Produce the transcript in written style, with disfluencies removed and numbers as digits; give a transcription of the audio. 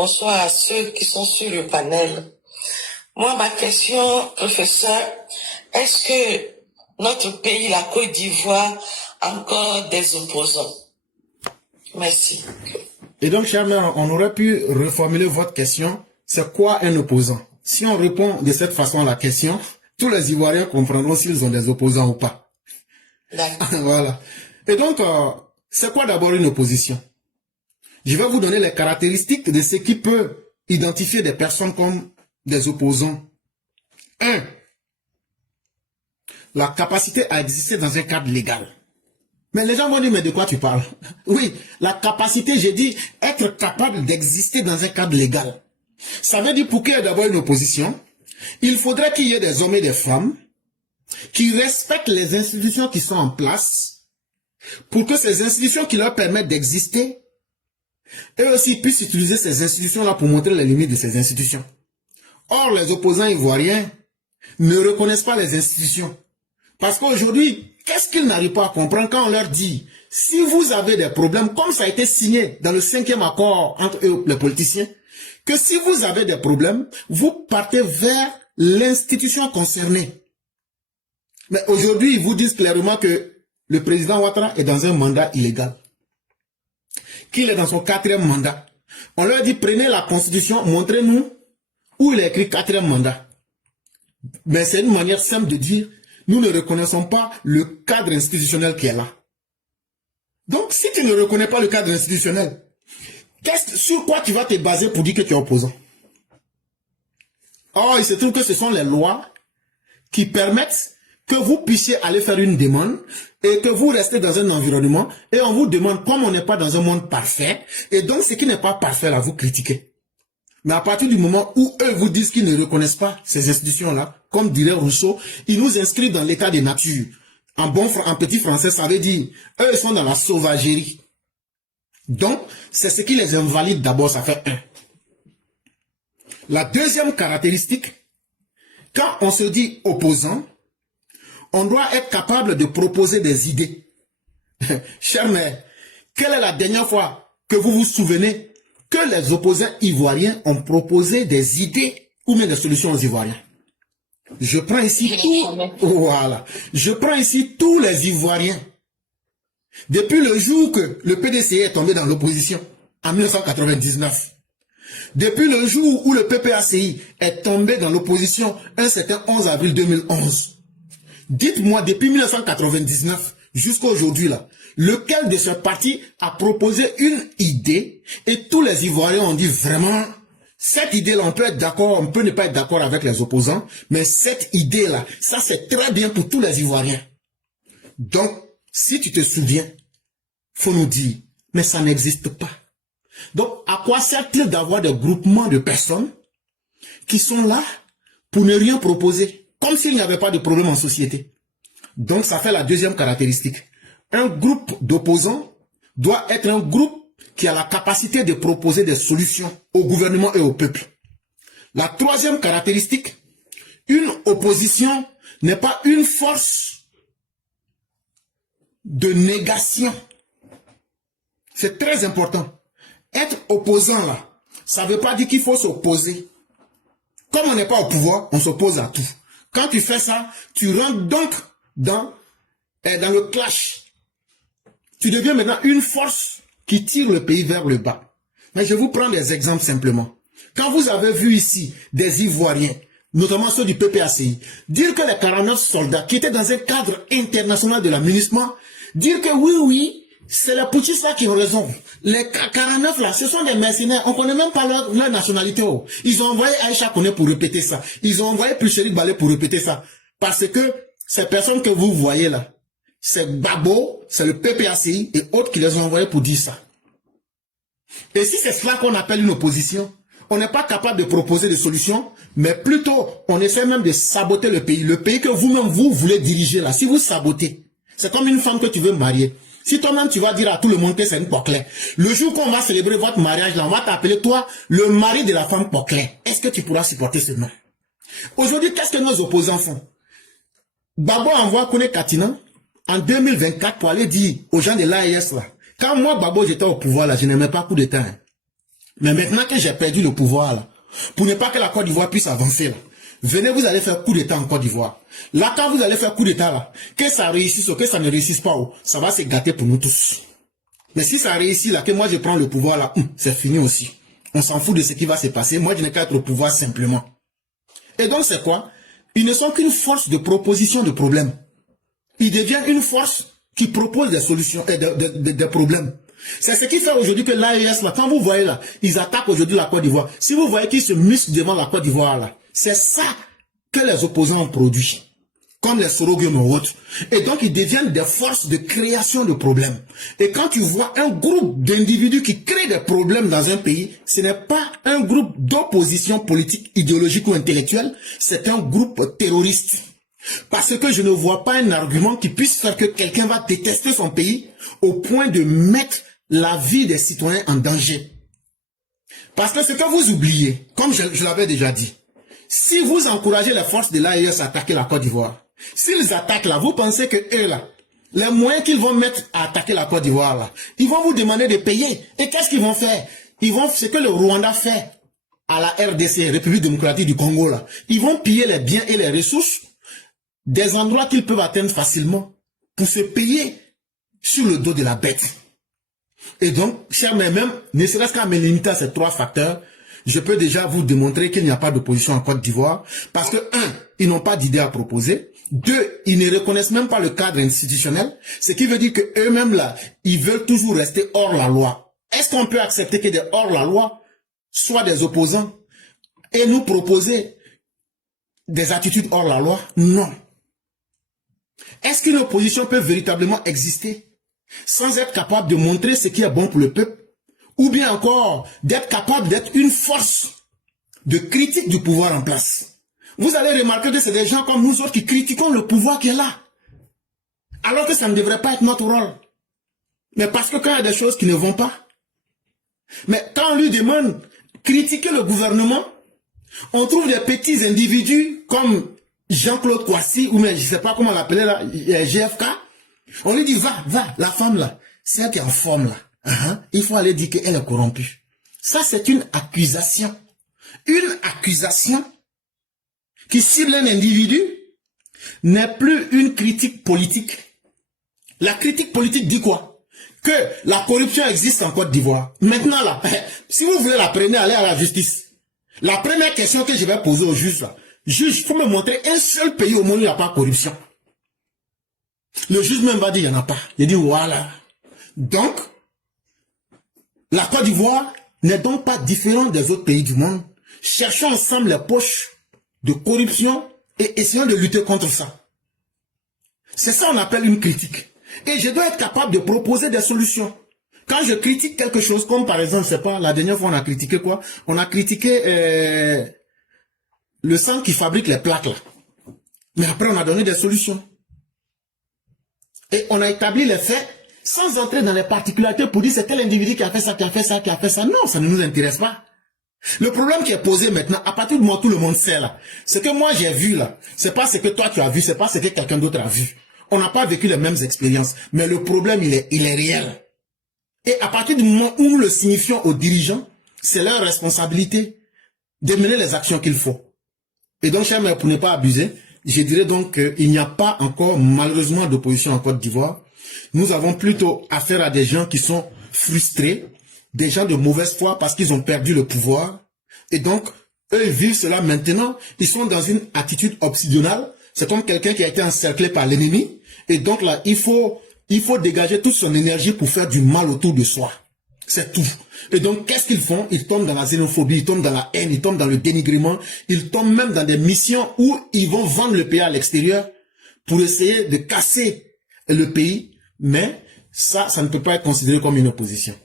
bonsoir à ceux qui sont sur le panel. Moi, ma question, professeur, est-ce que notre pays, la Côte d'Ivoire, a encore des opposants? Merci. Et donc, cher maire, on aurait pu reformuler votre question. C'est quoi un opposant? Si on répond de cette façon à la question, tous les Ivoiriens comprendront s'ils ont des opposants ou pas. Voilà. Et donc, c'est quoi d'abord une opposition? Je vais vous donner les caractéristiques de ce qui peut identifier des personnes comme des opposants. 1. La capacité à exister dans un cadre légal. Mais les gens vont dire, mais de quoi tu parles? Oui, la capacité, j'ai dit, être capable d'exister dans un cadre légal. Ça veut dire, pour qu'il y ait d'abord une opposition, il faudrait qu'il y ait des hommes et des femmes qui respectent les institutions qui sont en place pour que ces institutions qui leur permettent d'exister, eux aussi puissent utiliser ces institutions-là pour montrer les limites de ces institutions. Or, les opposants ivoiriens ne reconnaissent pas les institutions. Parce qu'aujourd'hui, qu'est-ce qu'ils n'arrivent pas à comprendre quand on leur dit, si vous avez des problèmes, comme ça a été signé dans le 5e accord entre eux, les politiciens, que si vous avez des problèmes, vous partez vers l'institution concernée. Mais aujourd'hui, ils vous disent clairement que le président Ouattara est dans un mandat illégal. Qu'il est dans son 4e mandat. On leur dit, prenez la constitution, montrez-nous où il est écrit 4e mandat. Mais c'est une manière simple de dire, nous ne reconnaissons pas le cadre institutionnel qui est là. Donc, si tu ne reconnais pas le cadre institutionnel, sur quoi tu vas te baser pour dire que tu es opposant? Or, il se trouve que ce sont les lois qui permettent que vous puissiez aller faire une demande et que vous restez dans un environnement et on vous demande, comme on n'est pas dans un monde parfait, et donc ce qui n'est pas parfait là, vous critiquez. Mais à partir du moment où eux vous disent qu'ils ne reconnaissent pas ces institutions-là, comme dirait Rousseau, ils nous inscrivent dans l'état de nature. En petit français, ça veut dire, eux sont dans la sauvagerie. Donc, c'est ce qui les invalide d'abord, ça fait 1. La deuxième caractéristique, quand on se dit opposant, on doit être capable de proposer des idées. Cher maire, quelle est la dernière fois que vous vous souvenez que les opposants ivoiriens ont proposé des idées ou même des solutions aux Ivoiriens? Je prends ici Je prends ici tous les Ivoiriens. Depuis le jour que le PDCI est tombé dans l'opposition, en 1999, depuis le jour où le PPACI est tombé dans l'opposition, un certain 11 avril 2011, dites-moi, depuis 1999 jusqu'à aujourd'hui, là, lequel de ce parti a proposé une idée et tous les Ivoiriens ont dit vraiment, cette idée-là, on peut être d'accord, on peut ne pas être d'accord avec les opposants, mais cette idée-là, ça c'est très bien pour tous les Ivoiriens. Donc, si tu te souviens, faut nous dire, mais ça n'existe pas. Donc, à quoi sert-il d'avoir des groupements de personnes qui sont là pour ne rien proposer, comme s'il n'y avait pas de problème en société? Donc, ça fait la deuxième caractéristique. Un groupe d'opposants doit être un groupe qui a la capacité de proposer des solutions au gouvernement et au peuple. La troisième caractéristique, une opposition n'est pas une force de négation. C'est très important. Être opposant là, ça ne veut pas dire qu'il faut s'opposer. Comme on n'est pas au pouvoir, on s'oppose à tout. Quand tu fais ça, tu rentres donc dans le clash. Tu deviens maintenant une force qui tire le pays vers le bas. Mais je vous prends des exemples simplement. Quand vous avez vu ici des Ivoiriens, notamment ceux du PPACI, dire que les 49 soldats qui étaient dans un cadre international de l'aménagement, dire que oui, c'est les putschistes là qui ont raison. Les 49 là, ce sont des mercenaires. On ne connaît même pas leur nationalité. Oh. Ils ont envoyé Aïcha Kone pour répéter ça. Ils ont envoyé Pulcherik Balé pour répéter ça. Parce que ces personnes que vous voyez là, c'est Babo, c'est le PPACI et autres qui les ont envoyés pour dire ça. Et si c'est cela qu'on appelle une opposition, on n'est pas capable de proposer des solutions, mais plutôt on essaie même de saboter le pays que vous-même vous voulez diriger là. Si vous sabotez, c'est comme une femme que tu veux marier. Si toi-même tu vas dire à tout le monde que c'est une Poclé, le jour qu'on va célébrer votre mariage là, on va t'appeler toi le mari de la femme Poclé. Est-ce que tu pourras supporter ce nom? Aujourd'hui, qu'est-ce que nos opposants font? Babo envoie Kone Katina en 2024 pour aller dire aux gens de l'AES là, quand moi Babo j'étais au pouvoir là, je n'aimais pas coup d'État. Mais maintenant que j'ai perdu le pouvoir, là, pour ne pas que la Côte d'Ivoire puisse avancer, là, venez, vous allez faire coup d'État en Côte d'Ivoire. Là, quand vous allez faire coup d'État, là, que ça réussisse ou que ça ne réussisse pas, ça va se gâter pour nous tous. Mais si ça réussit, là, que moi je prends le pouvoir, là, c'est fini aussi. On s'en fout de ce qui va se passer. Moi, je n'ai qu'à être au pouvoir simplement. Et donc, c'est quoi? Ils ne sont qu'une force de proposition de problèmes. Ils deviennent une force qui propose des solutions et des problèmes. C'est ce qui fait aujourd'hui que l'AES, là, quand vous voyez là, ils attaquent aujourd'hui la Côte d'Ivoire. Si vous voyez qu'ils se musclent devant la Côte d'Ivoire, là, c'est ça que les opposants ont produit. Comme les Soroguem ou autres. Et donc, ils deviennent des forces de création de problèmes. Et quand tu vois un groupe d'individus qui créent des problèmes dans un pays, ce n'est pas un groupe d'opposition politique, idéologique ou intellectuelle, c'est un groupe terroriste. Parce que je ne vois pas un argument qui puisse faire que quelqu'un va détester son pays au point de mettre la vie des citoyens en danger. Parce que ce que vous oubliez, comme je l'avais déjà dit, si vous encouragez les forces de l'AES à attaquer la Côte d'Ivoire, s'ils attaquent là, vous pensez que eux là, les moyens qu'ils vont mettre à attaquer la Côte d'Ivoire là, ils vont vous demander de payer. Et qu'est-ce qu'ils vont faire? Ils vont, ce que le Rwanda fait à la RDC, République démocratique du Congo là, ils vont piller les biens et les ressources des endroits qu'ils peuvent atteindre facilement pour se payer sur le dos de la bête. Et donc, chers mes même, ne serait-ce qu'à me limiter à ces trois facteurs, je peux déjà vous démontrer qu'il n'y a pas d'opposition en Côte d'Ivoire parce que, 1, ils n'ont pas d'idée à proposer. 2, ils ne reconnaissent même pas le cadre institutionnel, ce qui veut dire que eux-mêmes là, ils veulent toujours rester hors la loi. Est-ce qu'on peut accepter que des hors la loi soient des opposants et nous proposer des attitudes hors la loi? Non. Est-ce qu'une opposition peut véritablement exister sans être capable de montrer ce qui est bon pour le peuple? Ou bien encore, d'être capable d'être une force de critique du pouvoir en place. Vous allez remarquer que c'est des gens comme nous autres qui critiquons le pouvoir qui est là. Alors que ça ne devrait pas être notre rôle. Mais parce que quand il y a des choses qui ne vont pas, mais quand on lui demande critiquer le gouvernement, on trouve des petits individus comme Jean-Claude Kouassi, ou mais je ne sais pas comment l'appeler là, GFK. On lui dit, va, la femme là, c'est elle qui est en forme là. Il faut aller dire qu'elle est corrompue. Ça, c'est une accusation. Une accusation qui cible un individu n'est plus une critique politique. La critique politique dit quoi? Que la corruption existe en Côte d'Ivoire. Maintenant là, si vous voulez la prendre, allez à la justice. La première question que je vais poser au juge là, juge, il faut me montrer un seul pays au monde où il n'y a pas de corruption. Le juge même va dire, il n'y en a pas. Il dit, voilà. Donc, la Côte d'Ivoire n'est donc pas différente des autres pays du monde. Cherchons ensemble les poches de corruption et essayons de lutter contre ça. C'est ça qu'on appelle une critique. Et je dois être capable de proposer des solutions. Quand je critique quelque chose, comme par exemple, je sais pas, la dernière fois on a critiqué quoi? On a critiqué le centre qui fabrique les plaques là. Mais après on a donné des solutions. Et on a établi les faits sans entrer dans les particularités pour dire c'est tel individu qui a fait ça, qui a fait ça, qui a fait ça. Non, ça ne nous intéresse pas. Le problème qui est posé maintenant, à partir du moment où tout le monde sait là, ce que moi j'ai vu là, c'est pas ce que toi tu as vu, c'est pas ce que quelqu'un d'autre a vu. On n'a pas vécu les mêmes expériences, mais le problème il est réel. Et à partir du moment où nous le signifions aux dirigeants, c'est leur responsabilité de mener les actions qu'il faut. Et donc, chers, pour ne pas abuser, je dirais donc qu'il n'y a pas encore malheureusement d'opposition en Côte d'Ivoire. Nous avons plutôt affaire à des gens qui sont frustrés, des gens de mauvaise foi parce qu'ils ont perdu le pouvoir. Et donc, eux ils vivent cela maintenant. Ils sont dans une attitude obsidionale. C'est comme quelqu'un qui a été encerclé par l'ennemi. Et donc là, il faut dégager toute son énergie pour faire du mal autour de soi. C'est tout. Et donc, qu'est-ce qu'ils font? Ils tombent dans la xénophobie, ils tombent dans la haine, ils tombent dans le dénigrement, ils tombent même dans des missions où ils vont vendre le pays à l'extérieur pour essayer de casser le pays. Mais ça ne peut pas être considéré comme une opposition.